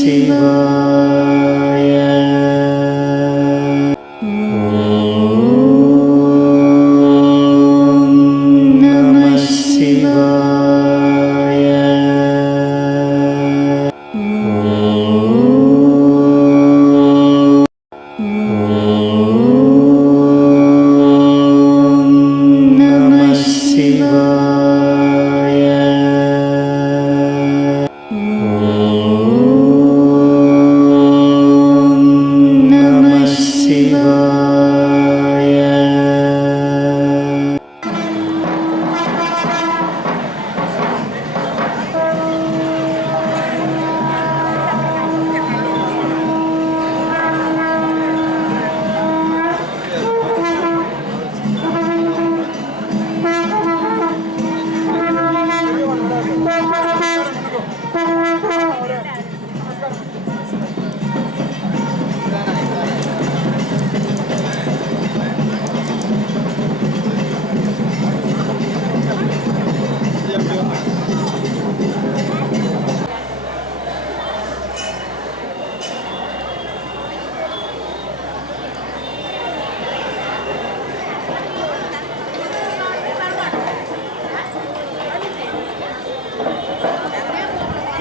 சிவாய. ஓம் நம சிவாய. ஓம் நம சிவாய. ஓம் நம சிவாய.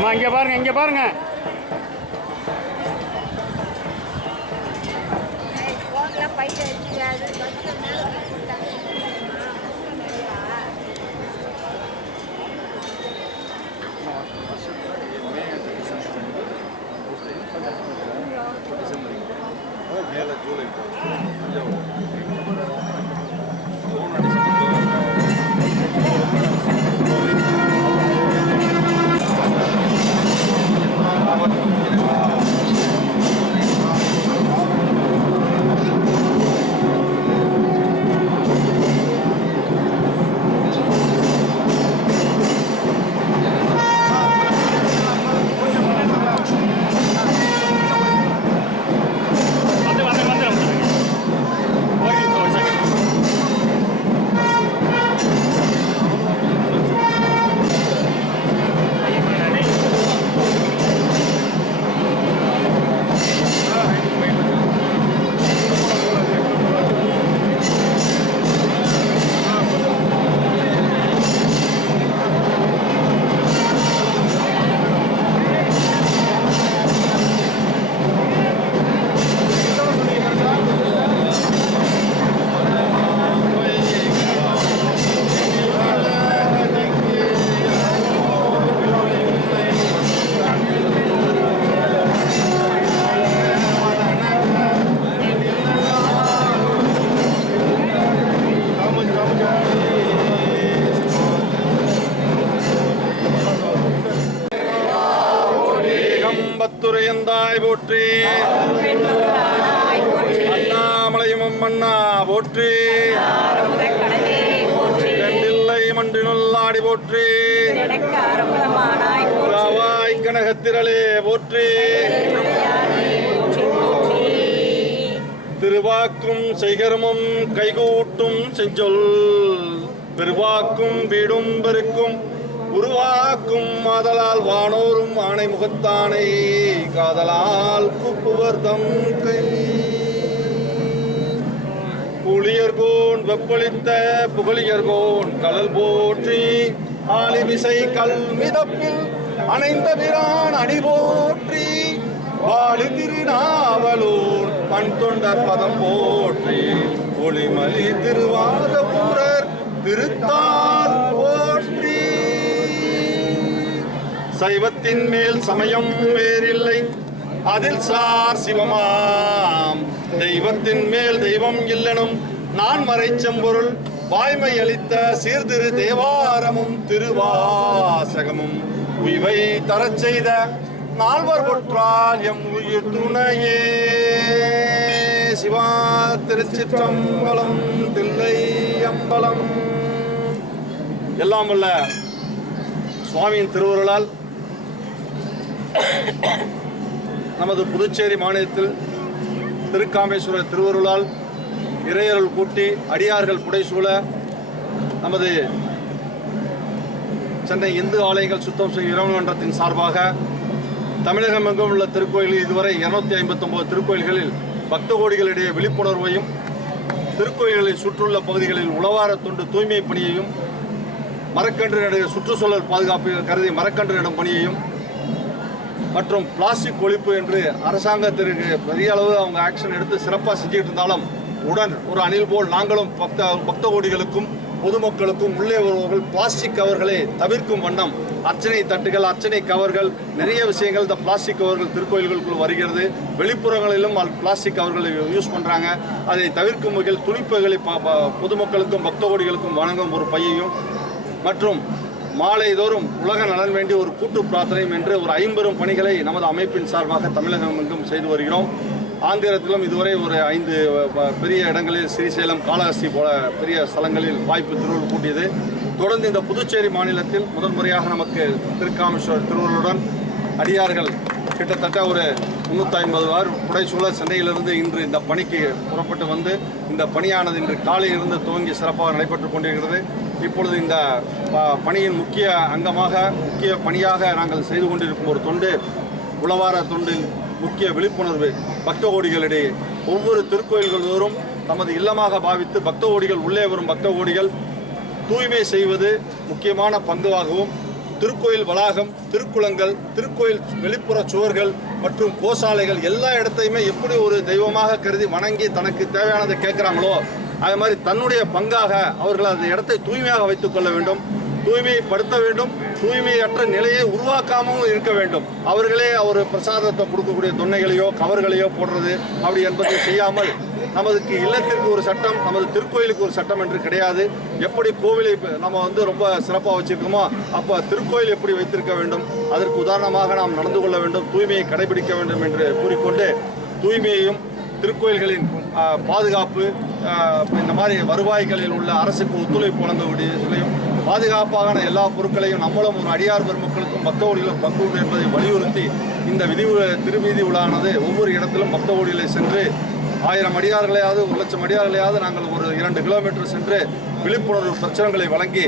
அம்மா இங்கே பாருங்க, இங்கே பாருங்க. பத்துரையந்தாய் போற்றி, அண்ணாமலையும் மன்னா போற்றி, ரெண்டில்லை மன்றினுள்ளாடி போற்றி, காவாய் கனகத்திரளே போற்றி, திருவாக்கும் செய்கரமும் கைகூட்டும் செஞ்சொல், பெருவாக்கும் வீடும் பெருக்கும் உருவாக்கும் மாதலால் வானோரும் ஆணை முகத்தானை காதலால் கூப்புவர்தம் கை, புலியர்கோன் வெப்பளித்த புகழியர்கோன் கடல் போற்றி, ஆலிமிசை கல் மிதப்பில் அணைந்த பிரான் அடி போற்றி, வாழி திருநாவலூர் பண் தொண்டர் பதம் போற்றி, ஒளிமலி திருவாதபுரர் திருத்தால் போற்றி. சைவத்தின் மேல் சமயம் வேறில்லை, அதில் சார் சிவமாம், தெய்வத்தின் மேல் தெய்வம் இல்லனும் நான் மறைச்செம்பொருள், வாய்மை அளித்த சீர்திரு தேவாரமும் திருவாசகமும் உய்வை தரச் செய்த நால்வர் ஒற்றால் எம் உயிர் துணையே. சிவா திருச்சிற்றம்பலம், தில்லை அம்பலம். எல்லாம் வல்ல சுவாமியின் திருவருளால் நமது புதுச்சேரி மாநிலத்தில் திருக்காமேஸ்வரர் திருவருளால் இறையருள் கூட்டி அடியார்கள் புடைசூழ நமது சென்னை இந்து ஆலயங்கள் சுத்தம் செய்யும் இரவு மன்றத்தின் சார்பாக தமிழகம் எங்கும் உள்ள திருக்கோயில்கள் இதுவரை 259 திருக்கோயில்களில் பக்த கோடிகளிடையே விழிப்புணர்வையும், திருக்கோயில்களை சுற்றுள்ள பகுதிகளில் உழவார தொண்டு தூய்மை பணியையும், மரக்கன்று நடு சுற்றுச்சூழல் பாதுகாப்பு கருதி மரக்கன்று நடும் பணியையும் மற்றும் பிளாஸ்டிக் ஒழிப்பு என்று அரசாங்கத்திற்கு பெரிய அளவு அவங்க ஆக்ஷன் எடுத்து சிறப்பாக செஞ்சுட்டு இருந்தாலும் உடன் ஒரு அணில் போல் நாங்களும் பக்த கோடிகளுக்கும் பொதுமக்களுக்கும் உள்ளே வருபவர்கள் பிளாஸ்டிக் கவர்களை தவிர்க்கும் வண்ணம் அர்ச்சனை தட்டுகள், அர்ச்சனை கவர்கள், நிறைய விஷயங்கள் இந்த பிளாஸ்டிக் கவர்கள் திருக்கோயில்களுக்குள் வருகிறது. வெளிப்புறங்களிலும் பிளாஸ்டிக் கவர்களை யூஸ் பண்ணுறாங்க. அதை தவிர்க்கும் வகையில் துணிப்பைகளை பொதுமக்களுக்கும் பக்த கோடிகளுக்கும் வழங்கும் ஒரு பையையும் மற்றும் மாலைதோறும் உலக நலன் வேண்டி ஒரு கூட்டு பிரார்த்தனையும் என்று ஒரு 50 பணிகளை நமது அமைப்பின் சார்பாக தமிழகம் எங்கும் செய்து வருகிறோம். ஆந்திரத்திலும் இதுவரை ஒரு 5 பெரிய இடங்களில் ஸ்ரீசைலம், காளஹஸ்தி போல பெரிய ஸ்தலங்களில் வாய்ப்பு திருவள்ளுவர் கூட்டியது. தொடர்ந்து இந்த புதுச்சேரி மாநிலத்தில் முதன்முறையாக நமக்கு திருக்காமேஸ்வரர் திருவள்ளுவருடன் அடியார்கள் கிட்டத்தட்ட ஒரு 350 புடைசூழ சென்னையிலிருந்து இன்று இந்த பணிக்கு புறப்பட்டு வந்து இந்த பணியானது இன்று காலையிலிருந்து துவங்கி சிறப்பாக நடைபெற்று கொண்டிருக்கிறது. இப்பொழுது இந்த பணியின் முக்கிய அங்கமாக, முக்கிய பணியாக நாங்கள் செய்து கொண்டிருக்கும் ஒரு தொண்டு உழவார தொண்டின் முக்கிய விழிப்புணர்வு பக்த கோடிகளிடையே ஒவ்வொரு திருக்கோயில்கள் தோறும் தமது இல்லமாக பாவித்து பக்த கோடிகள் உள்ளே வரும் பக்த கோடிகள் தூய்மை செய்வது முக்கியமான பங்குவாகவும், திருக்கோயில் வளாகம், திருக்குளங்கள், திருக்கோயில் வெளிப்புற சுவர்கள் மற்றும் கோசாலைகள் எல்லா இடத்தையுமே எப்படி ஒரு தெய்வமாக கருதி வணங்கி தனக்கு தேவையானதை கேட்குறாங்களோ அது மாதிரி தன்னுடைய பங்காக அவர்கள் அந்த இடத்தை தூய்மையாக வைத்துக் கொள்ள வேண்டும், தூய்மைப்படுத்த வேண்டும், தூய்மையற்ற நிலையை உருவாக்காமல் இருக்க வேண்டும். அவர்களே ஒரு பிரசாதத்தை கொடுக்கக்கூடிய தொன்னைகளையோ கவர்களையோ போடுறது அப்படி என்பதை செய்யாமல் நமதுக்கு இல்லத்திற்கு ஒரு சட்டம், நமது திருக்கோயிலுக்கு ஒரு சட்டம் என்று கிடையாது. எப்படி கோவிலை நம்ம ரொம்ப சிறப்பாக வச்சிருக்கோமோ அப்போ திருக்கோயில் எப்படி வைத்திருக்க வேண்டும், அதற்கு உதாரணமாக நாம் நடந்து கொள்ள வேண்டும், தூய்மையை கடைபிடிக்க வேண்டும் என்று கூறிக்கொண்டு தூய்மையையும் திருக்கோயில்களின் பாதுகாப்பு, இந்த மாதிரி வருவாய்களில் உள்ள அரசுக்கு ஒத்துழைப்பு வழங்கக்கூடியதையும் பாதுகாப்பான எல்லா பொருட்களையும் நம்மளும் ஒரு அடியார் பெருமக்களுக்கும் பக்த கோடிகளும் பங்கு உண்டு என்பதை வலியுறுத்தி இந்த திருவீதி விழானது ஒவ்வொரு இடத்திலும் பக்த கோடிகளை சென்று 1000 அடியார்களையாவது 1,00,000 அடியார்களையாவது நாங்கள் ஒரு 2 கிலோமீட்டர் சென்று விழிப்புணர்வு பிரச்சனைகளை வழங்கி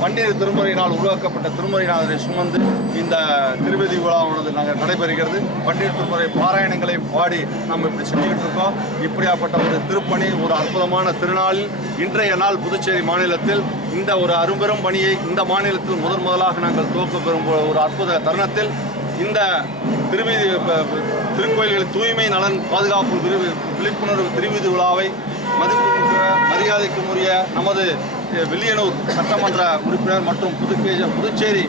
பன்னீர் திருமுறையினால் உருவாக்கப்பட்ட திருமுறையினாரை சுமந்து இந்த திருவீதி விழாவானது நாங்கள் நடைபெறுகிறது. பன்னீர் திருமுறை பாராயணங்களை பாடி நம்ம இப்படி செஞ்சுக்கிட்டு இருக்கோம். இப்படியாப்பட்ட ஒரு திருப்பணி, ஒரு அற்புதமான திருநாளில் இன்றைய நாள் புதுச்சேரி மாநிலத்தில் இந்த ஒரு அரும்பெரும் பணியை இந்த மாநிலத்தில் முதலாக நாங்கள் துவக்க பெறும் ஒரு அற்புத தருணத்தில் இந்த திருக்கோயில்களின் தூய்மை நலன் பாதுகாப்பு விழிப்புணர்வு திருவீதி விழாவை மரியாதைக்குரிய நமது வில்லியனூர் சட்டமன்ற உறுப்பினர் மற்றும் புதுச்சேரி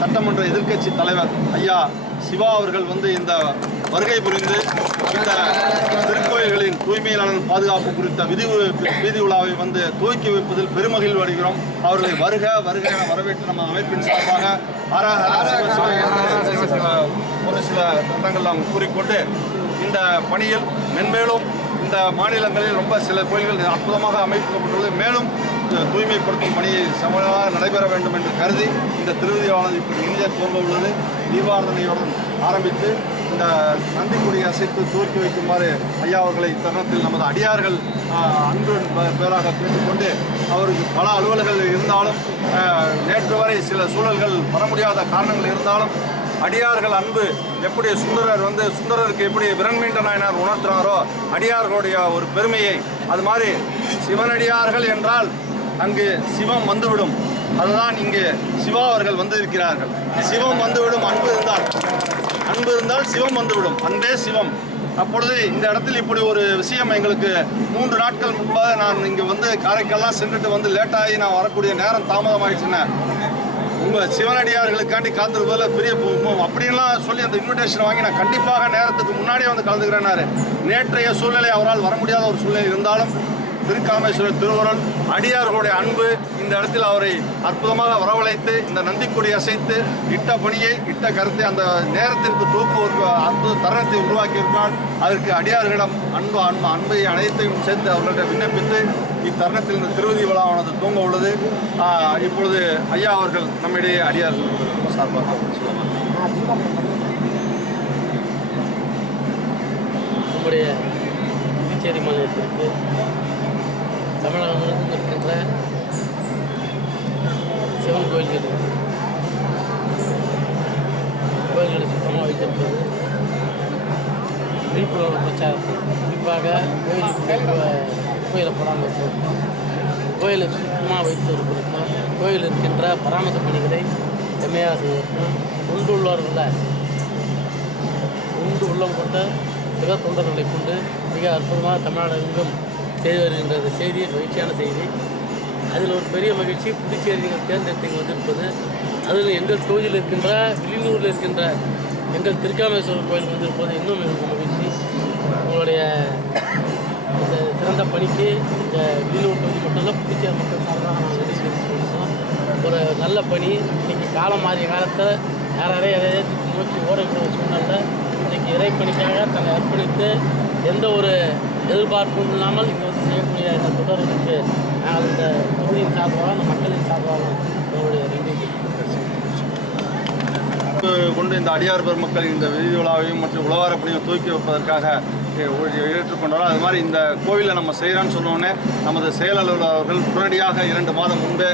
சட்டமன்ற எதிர்க்கட்சி தலைவர் ஐயா சிவா அவர்கள் இந்த வருகை புரிந்து இந்த திருக்கோயில்களின் தூய்மை நலன் பாதுகாப்பு குறித்த வீதி விழாவை துவக்கி வைப்பதில் பெருமகிழ்வு அடைகிறோம். அவர்களை வருக வருக என வரவேற்று நம்ம அமைப்பின் சார்பாக ஒரு சில கட்டங்கள் நாம் கூறிக்கொண்டு இந்த பணியில் மென்மேலும் இந்த மாநிலங்களில் சில கோயில்கள் அற்புதமாக அமைக்கப்பட்டுள்ளது. மேலும் தூய்மைப்படுத்தும் பணியை சமமாக நடைபெற வேண்டும் என்று கருதி இந்த திருவிழாவானது இப்படி இனிய துவங்க உள்ளது. தீபாரதனையுடன் ஆரம்பித்து இந்த நந்திக்குடி அசைத்து துவக்கி வைக்குமாறு ஐயா அவர்களை தருணத்தில் நமது அடியார்கள் அன்பின் பேராக கேட்டுக்கொண்டு, அவருக்கு பல அலுவலர்கள் இருந்தாலும் நேற்று வரை சில சூழல்கள் வர முடியாத காரணங்கள் இருந்தாலும் அடியார்கள் அன்பு எப்படி சுந்தரருக்கு எப்படி விரண்மீண்ட நாயனார் உணர்த்துறாரோ அடியார்களுடைய ஒரு பெருமையை, அது மாதிரி சிவனடியார்கள் என்றால் அங்கு சிவம் வந்துவிடும். அதுதான் இங்கு சிவா அவர்கள் இருக்கிறார்கள். சிவம் வந்துவிடும், அன்பு இருந்தால் சிவம் வந்துவிடும், அன்பே சிவம். அப்பொழுது இந்த இடத்தில் இப்படி ஒரு விஷயம் எங்களுக்கு 3 நாட்கள் முன்பாக நான் இங்கே காரைக்கால்லாம் சென்றுட்டு லேட்டாகி நான் வரக்கூடிய நேரம் தாமதமாகிடுச்சுன்னா உங்கள் சிவனடியார்களுக்காண்டி காத்திருப்பதில் பெரிய அப்படின்லாம் சொல்லி அந்த இன்விடேஷன் வாங்கி நான் கண்டிப்பாக நேரத்துக்கு முன்னாடியே கலந்துக்கிறேன்னாரு. நேற்றைய சூழ்நிலை அவரால் வர முடியாத ஒரு சூழ்நிலை இருந்தாலும் திருக்காமேஸ்வரர் திருவருள் அடியார்களுடைய அன்பு இந்த இடத்தில் அவரை அற்புதமாக வரவழைத்து இந்த நந்திக்குடி அசைத்து இட்ட பணியை, இட்ட கருத்தை அந்த நேரத்திற்கு தூக்கு அற்புத தருணத்தை உருவாக்கியிருக்கிறார். அதற்கு அடியார்களிடம் அன்பை அனைத்தையும் சேர்த்து அவர்களிடம் விண்ணப்பித்து இத்தருணத்தில் இந்த திருவதி விழாவானது தூங்க உள்ளது. இப்பொழுது ஐயா அவர்கள் நம்மிடையே அடியார்கள் சார்பாக நம்முடைய புதுச்சேரி மாநிலத்திற்கு தமிழகம் முழுவதும் இருக்கின்ற சிவன் கோயில்களுக்கு சுத்தமாக அமைந்திருப்பது. விழிப்புணர்வு பிரச்சாரத்தை குறிப்பாக கோயிலை பராமரிப்பது, கோயிலை சுத்தமாக வைத்து வருவதற்கும், கோயில் இருக்கின்ற பராமரிப்பு பணிகளை செம்மையாக செய்வதற்கும் உண்டு உள்ளம் கொண்ட சிவ தொண்டர்களை கொண்டு மிக அற்புதமாக தமிழ்நாடு எங்கும் செய்து வருகின்ற செய்தி மகிழ்ச்சியான செய்தி. அதில் ஒரு பெரிய மகிழ்ச்சி புதுச்சேரிகள் தேர்ந்தெடுத்து வந்திருப்பது. அதில் எங்கள் தொகுதியில் இருக்கின்ற வில்லியனூரில் இருக்கின்ற எங்கள் திருக்காமேஸ்வரர் கோயில் வந்திருப்பது இன்னும் எனக்கு மகிழ்ச்சி. உங்களுடைய இந்த சிறந்த பணிக்கு இந்த வில்லியனூர் தொகுதி மட்டும் இல்லை, புதுச்சேரி மக்கள் சார்பாக நாங்கள் நன்றி தெரிவித்துக்கொள்கிறோம். ஒரு நல்ல பணி. இன்றைக்கி காலம் மாறிய காலத்தில் யாரே எதையே நோக்கி ஓடக்கூடிய சூழ்நிலை இன்றைக்கி இறைப்பணிக்காக தன்னை அர்ப்பணித்து எந்த ஒரு எதிர்பார்ப்பும் இல்லாமல் இங்கே வந்து செய்யக்கூடிய இந்த தொடர்களுக்கு நாங்கள் இந்த தொகுதியின் சார்பாக இந்த மக்களின் சார்பாக நம்மளுடைய நன்றி கொண்டு இந்த அடியார் பெருமக்கள் இந்த வீதி விழாவையும் மற்றும் உழவாரப்பணியும் தூக்கி வைப்பதற்காக ஏற்றுக்கொண்டாரோ அது மாதிரி இந்த கோவிலில் நம்ம செய்கிறோன்னு சொன்னோடனே நமது செயலாளர் அவர்கள் உடனடியாக 2 மாதம் முன்பே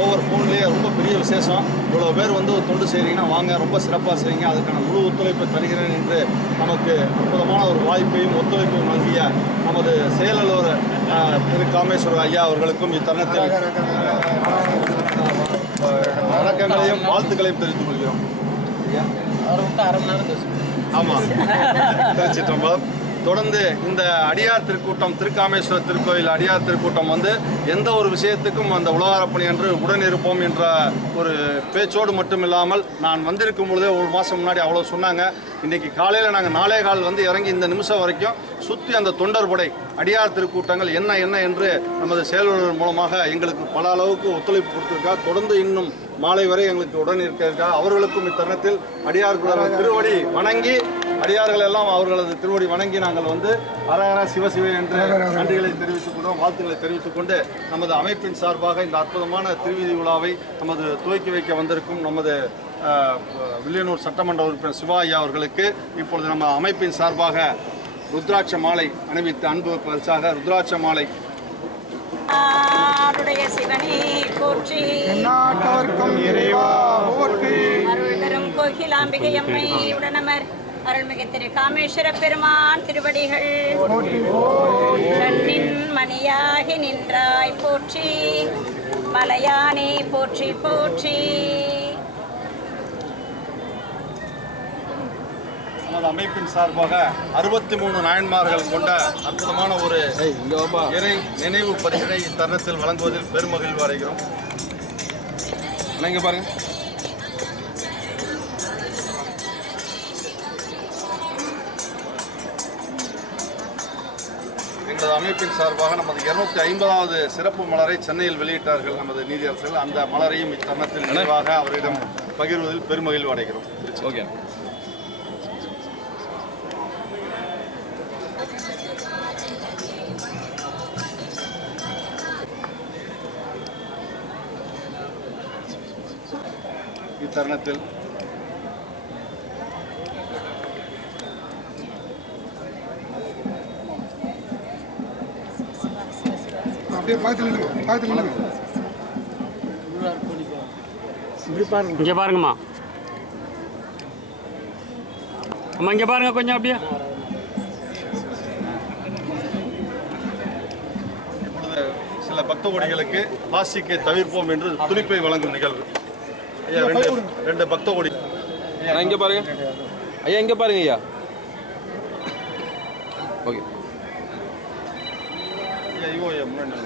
ஓவர் ஃபோன்லேயே ரொம்ப பெரிய விசேஷம், இவ்வளோ பேர் வந்து தொண்டு செய்கிறீங்கன்னா வாங்க, ரொம்ப சிறப்பாக செய்யுங்க, அதுக்கான முழு ஒத்துழைப்பை தருகிறேன் என்று நமக்கு அற்புதமான ஒரு வாய்ப்பையும் ஒத்துழைப்பையும் வழங்கிய நமது செயலாளர் திரு காமேஸ்வரர் ஐயா அவர்களுக்கும் இத்தருணத்தில் வணக்கங்களையும் வாழ்த்துக்களையும் தெரிவித்துக் கொள்கிறோம். ஆமாம், திருச்சிற்றம்பலம். தொடர்ந்து இந்த அடியார் திருக்கூட்டம், திருக்காமேஸ்வரர் திருக்கோயில் அடியார் திருக்கூட்டம் வந்து எந்த ஒரு விஷயத்துக்கும் அந்த உழவாரப்பணி என்று உடன் இருப்போம் என்ற ஒரு பேச்சோடு மட்டும் இல்லாமல், நான் வந்திருக்கும் பொழுதே 1 மாதம் முன்னாடி அவ்வளோ சொன்னாங்க. இன்றைக்கி காலையில் நாங்கள் 4:15 வந்து இறங்கி இந்த நிமிஷம் வரைக்கும் சுற்றி அந்த தொண்டர் படை அடியார் திருக்கூட்டங்கள் என்ன என்று நமது செயலாளர் மூலமாக எங்களுக்கு பல அளவுக்கு ஒத்துழைப்பு கொடுத்துருக்கா. தொடர்ந்து இன்னும் மாலை வரை எங்களுக்கு உடன் இருக்கிறதா. அவர்களுக்கும் இத்தருணத்தில் அடியார் திருவடி வணங்கி, அடியார்கள் எல்லாம் அவர்களது திருவடி வணங்கி நாங்கள் வந்து ஹரஹர சிவசிவ என்று நன்றிகளை தெரிவித்துக் கொண்டோம், வாழ்த்துக்களை தெரிவித்துக் கொண்டு நமது அமைப்பின் சார்பாக இந்த அற்புதமான திருவீதி விழாவை நமது துவக்கி வைக்க வந்திருக்கும் நமது வில்லியனூர் சட்டமன்ற உறுப்பினர் சிவா ஐயா அவர்களுக்கு இப்பொழுது நம்ம அமைப்பின் சார்பாக ருத்ராட்ச மாலை அணிவித்து அன்பு பரிசாக ருத்ராட்ச மாலை. சிவனே போற்றி, அருள் தரும் கோகிலாம்பிகை அம்மை உடனமர் அருள்மிகு திரு காமேஸ்வர பெருமான் திருவடிகள் கண்ணின் மணியாகி நின்றாய் போற்றி, மலையானே போற்றி போற்றி. நமது அமைப்பின் சார்பாக 63 நாயன்மார்கள் கொண்ட அற்புதமான ஒரு இறை நினைவு பரிசினை இத்தருணத்தில் வழங்குவதில் பெருமகிழ்வு அடைகிறோம். இங்கே பாருங்க, எங்களது அமைப்பின் சார்பாக நமது 250வது சிறப்பு மலரை சென்னையில் வெளியிட்டார்கள் நமது நீதியரசர்கள். அந்த மலரையும் இத்தருணத்தில் நினைவாக அவரிடம் பகிர்வதில் பெருமகிழ்வு அடைகிறோம். ஓகே. இத்தருணத்தில் இங்கே பாருங்கம்மா, அம்மா இங்கே பாருங்க கொஞ்சம் அப்படியே. இப்பொழுது சில பக்த கோடிகளுக்கு பிளாஸ்டிக்கை தவிர்ப்போம் என்று துணிப்பை வழங்கும் நிகழ்வு. ஐயா, 2 பக்த கோடி. இங்கே பாருங்க ஐயா, இங்கே பாருங்க ஐயா. ஓகே ஐயா, முன்னாடி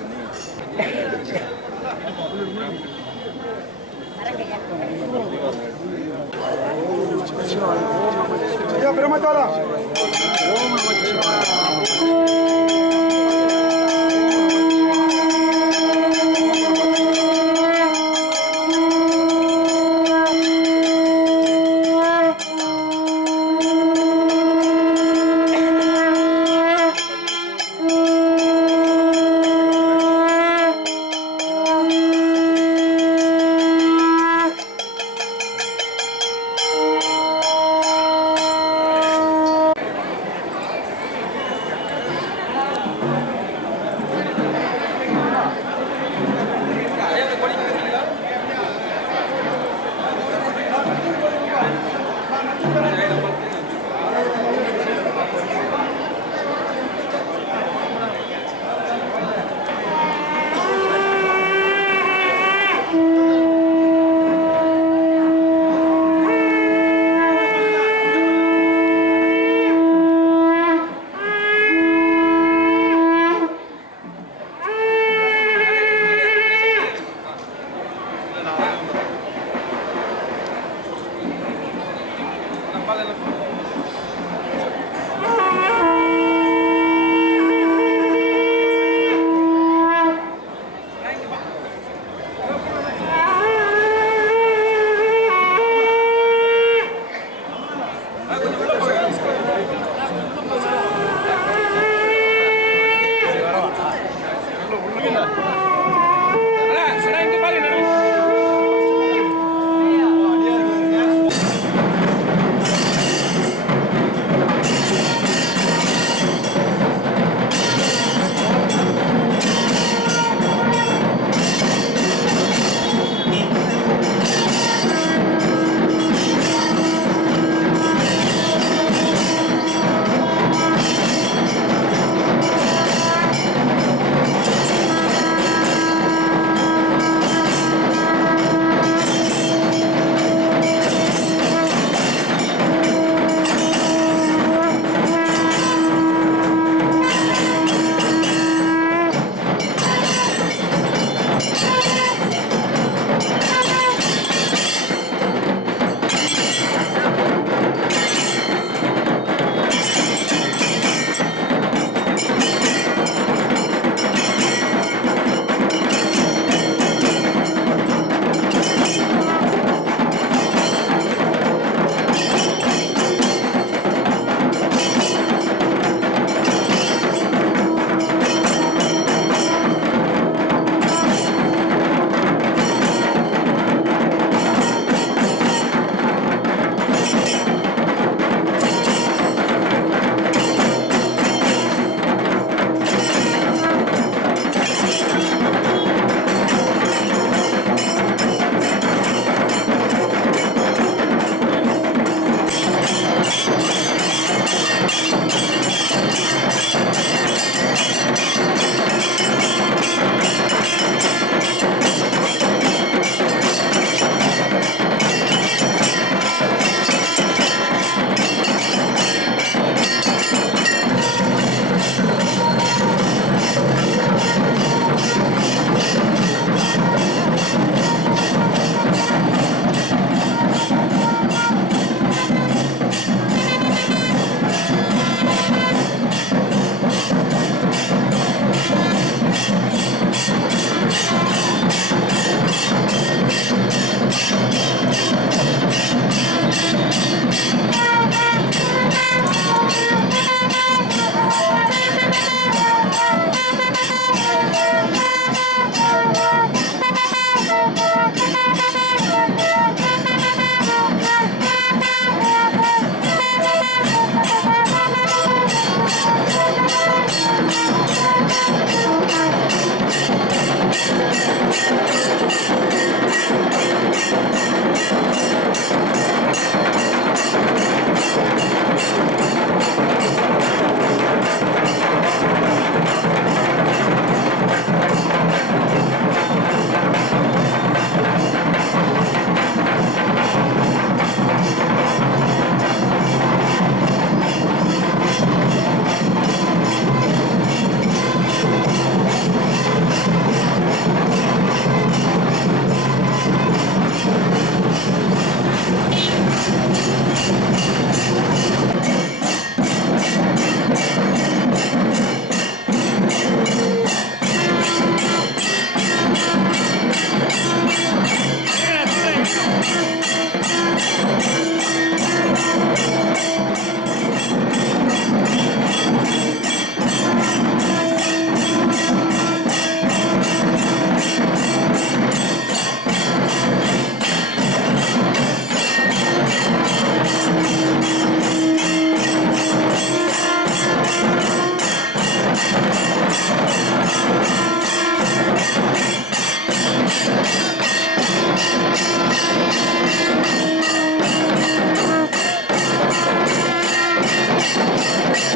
Thank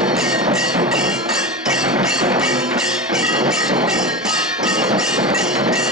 you.